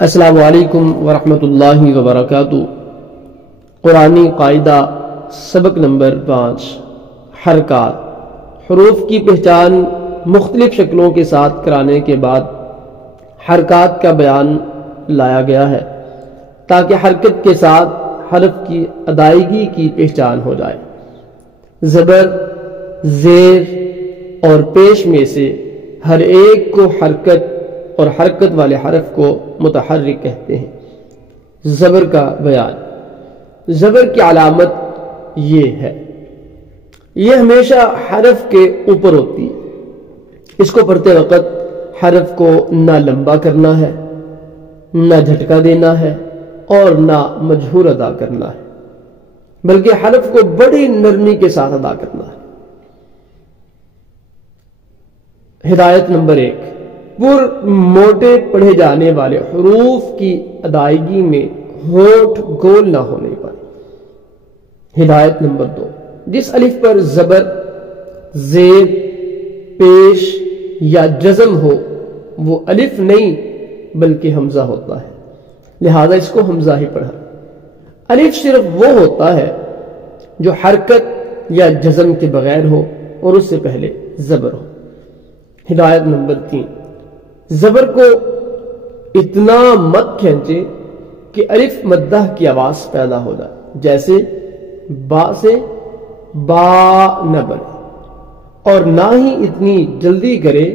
السلام علیکم ورحمۃ اللہ وبرکاتہ۔ قرآنی قاعدہ سبق نمبر 5 حرکات۔ حروف کی پہچان مختلف شکلوں کے ساتھ کرانے کے بعد حرکات کا بیان لایا گیا ہے تاکہ حرکت کے ساتھ حرف کی ادائیگی کی پہچان ہو جائے۔ زبر، زیر اور پیش میں سے ہر ایک کو حرکت اور حرکت والے حرف کو متحرک کہتے ہیں۔ زبر کا بیان۔ زبر کی علامت یہ ہے، یہ ہمیشہ حرف کے اوپر ہوتی ہے۔ اس کو پڑھتے وقت حرف کو نہ لمبا کرنا ہے، نہ جھٹکا دینا ہے اور نہ مجہور ادا کرنا ہے، بلکہ حرف کو بڑی نرمی کے ساتھ ادا کرنا ہے۔ ہدایت نمبر 1، پر موٹے پڑھے جانے والے حروف کی ادائیگی میں ہونٹ گول نہ ہونے پائے۔ ہدایت نمبر 2، جس الف پر زبر، زیر، پیش یا جزم ہو وہ الف نہیں بلکہ حمزہ ہوتا ہے، لہذا اس کو حمزہ ہی پڑھا۔ الف صرف وہ ہوتا ہے جو حرکت یا جزم کے بغیر ہو اور اس سے پہلے زبر ہو۔ ہدایت نمبر 3، زبر کو اتنا مت کھینچے کہ الف مدہ کی آواز پیدا ہو جائے، جیسے با سے با نہ بنے، اور نہ ہی اتنی جلدی کرے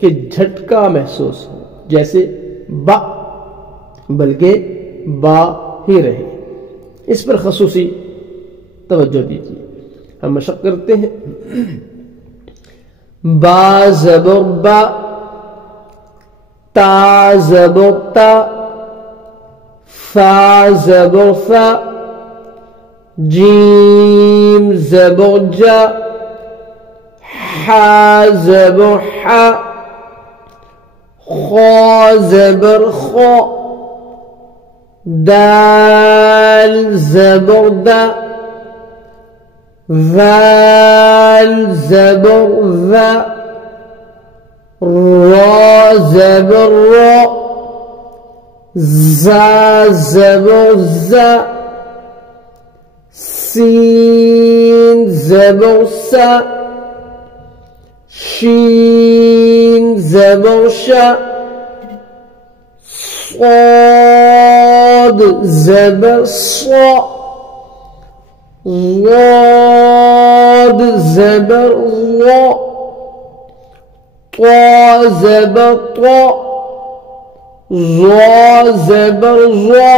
کہ جھٹکا محسوس ہو، جیسے با، بلکہ با ہی رہے۔ اس پر خصوصی توجہ دیجیے۔ ہم مشق کرتے ہیں۔ با زبر با، تا زبر تا، فا زبر فا، جیم زبر جا، حا زبر حا، خا زبر خا، دال زبر دا، ذال زبر ذا، را زبر را، زا زبر زا، سین زبر سا، شین زبر شا، صاد زبر صا، ضاد زبر ضا، طا زبر طا، ظا زبر ظا،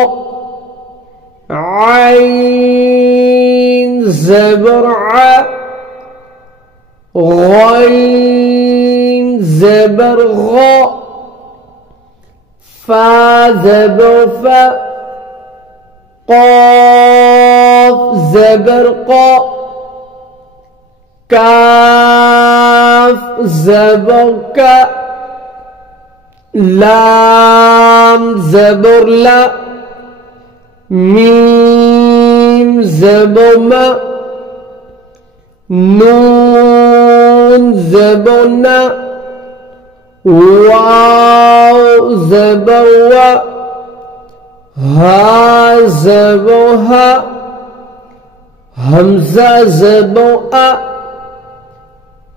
عین زبر ع، غین زبر غا، فا زبر فا، قاف زبر قا، کاف زبر کا، لام زبر لا، میم زبر ما، نون زبر نا، واو زبر وا، ہا زبر ہا، حمزہ زبر آ،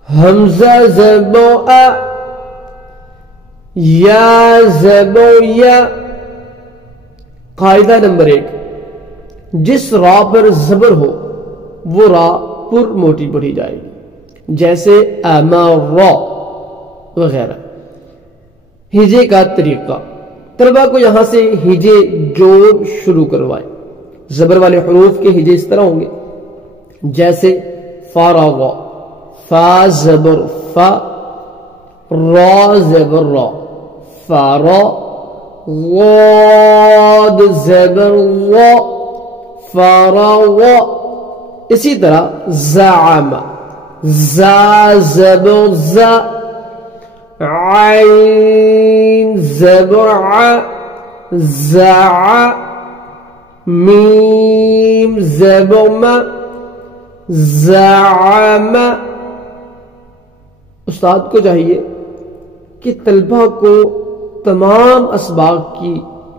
حمزہ زبر آ، یا زبر یا۔ قاعدہ نمبر 1، جس را پر زبر ہو وہ را پر موٹی پڑھی جائے گی، جیسے امر وغیرہ۔ ہجے کا طریقہ۔ طلبہ کو یہاں سے ہجے جوڑ شروع کروائے۔ زبر والے حروف کے ہجے اس طرح ہوں گے، جیسے فارغ، فا زبر فا، را زبر را، فارا، غاد زبر غا، فارا غا۔ اسی طرح زعم، زا زبر زا، عین زبر ع، زع، میم زبر ما، زعم۔ استاد کو چاہیے کہ طلبہ کو تمام اسباق کی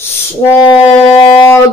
صاد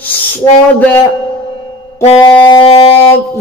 صدا، قاف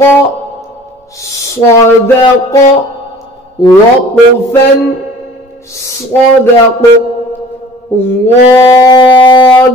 qa، صدق، وقفا صدق، ضاد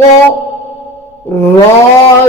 ضا، را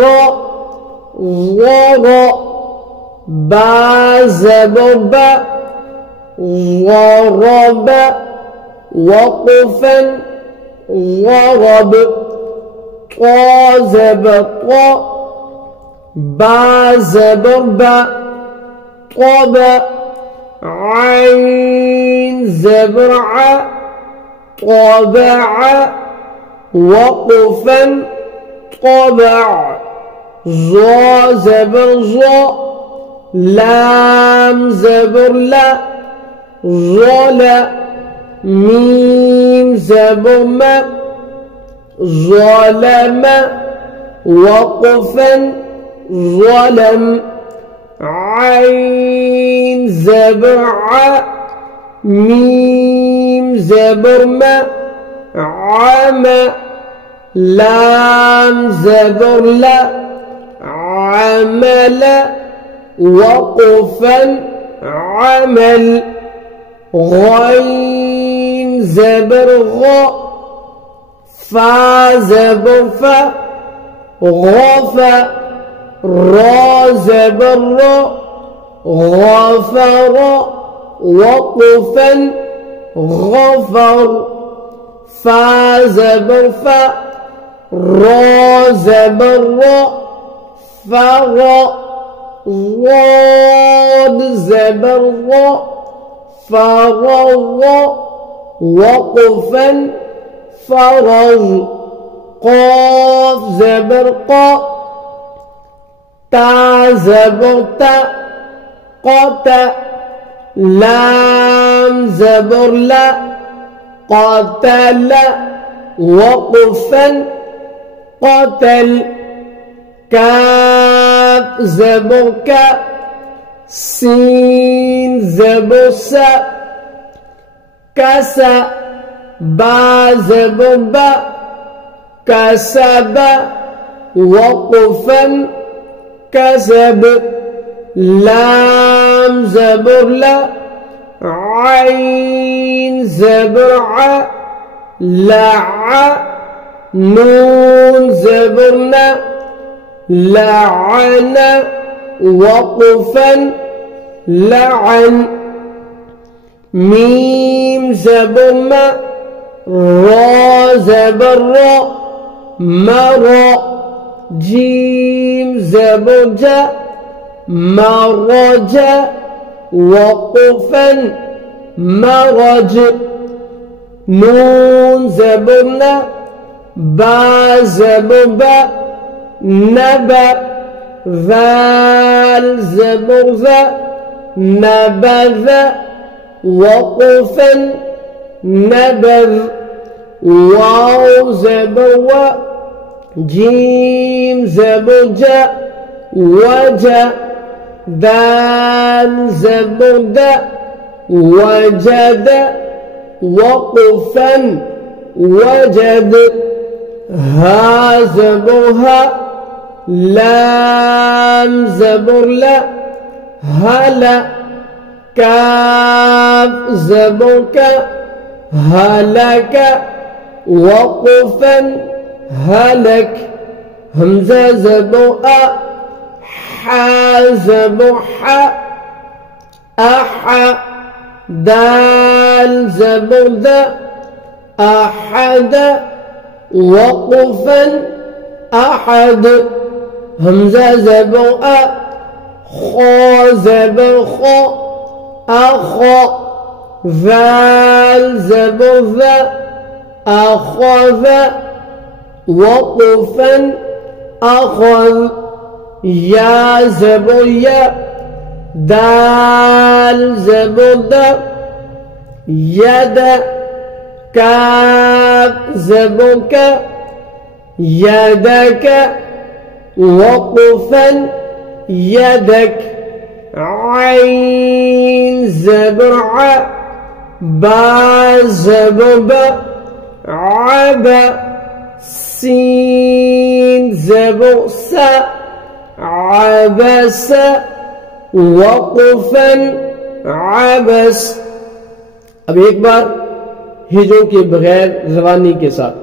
را، ضرا، با زبر با ضرب وقفا ضرب طا زبر طا با زبر با طب عين زبر ع طبع وقفا طبع ظا زبر ظا لام زبر لا ظلا ميم زبر ما ظلم وقفا ظلم عين زبر ع ميم زبر ما عمى لام زبر لا عمل وقفا عمل غين زبر غا فا زبر فا غفا را زبر را غفر وقفا غفر فا زبر فا را زبر را فرا ضاد زبر را فرغ وقفا فرغ قاف زبر قا تا زبر تا قتا لام زبر لا قتل وقفا قتل كاف زبر كا سين زبر سا كسا با زبر با كسب وقفا كسب لام زبر لا عين زبر ع لع نون زبرنا لعن وقفا لعن ميم زبر ما را زبر را مرا جيم زبر جا مرج وقفا مرج نون زبرنا با زبر با نبا ذال زبر ذا نبذ وقفا نبذ واو زبر و جيم زبر جا وجا دال زبر دا وجد وقفا وجد ها زبر ها لام زبر لا هلا كاف زبر كا هلك وقفا هلك همزة زبر أ حا زبر حا أح دال زبر ذا أحد وقفا أحد همزة زبر أ خا زبر خا أخا ذال زبر ذا أخذ وقفا أخذ يا زبر يا دال زبر دا يد كاف زبر كا يدك وقفا يدك عين زبر ع با زبر با عبا سين زبر سا عبس وقفا عبس. اب ایک بار ہجوں کے بغیر زبانی کے ساتھ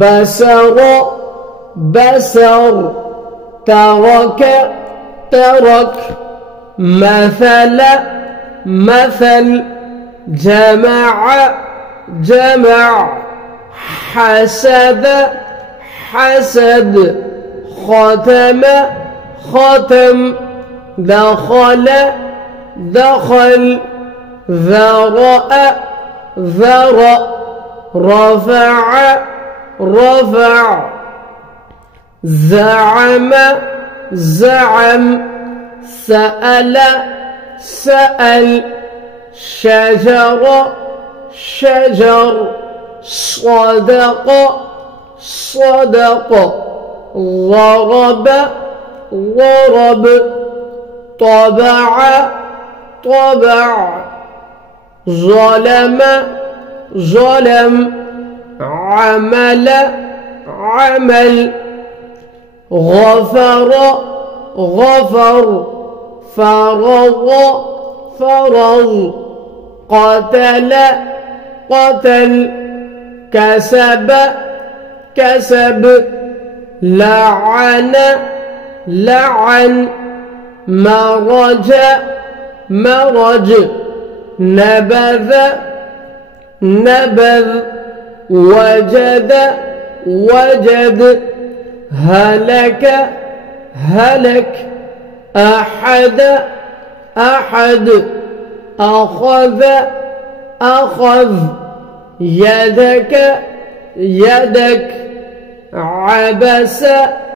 بسر بسر ترك ترك مثل مثل جمع جمع حسد حسد ختم ختم دخل دخل ذرأ ذرأ رفع رفع زعم زعم سأل سأل شجر شجر صدق صدق ضرب ضرب طبع طبع ظلم ظلم عمل عمل غفر غفر فرض فرض قتل قتل كسب كسب لعن لعن مرج مرج نبذ نبذ وجد وجد هلك هلك أحد أحد أخذ أخذ يدك يدك عبس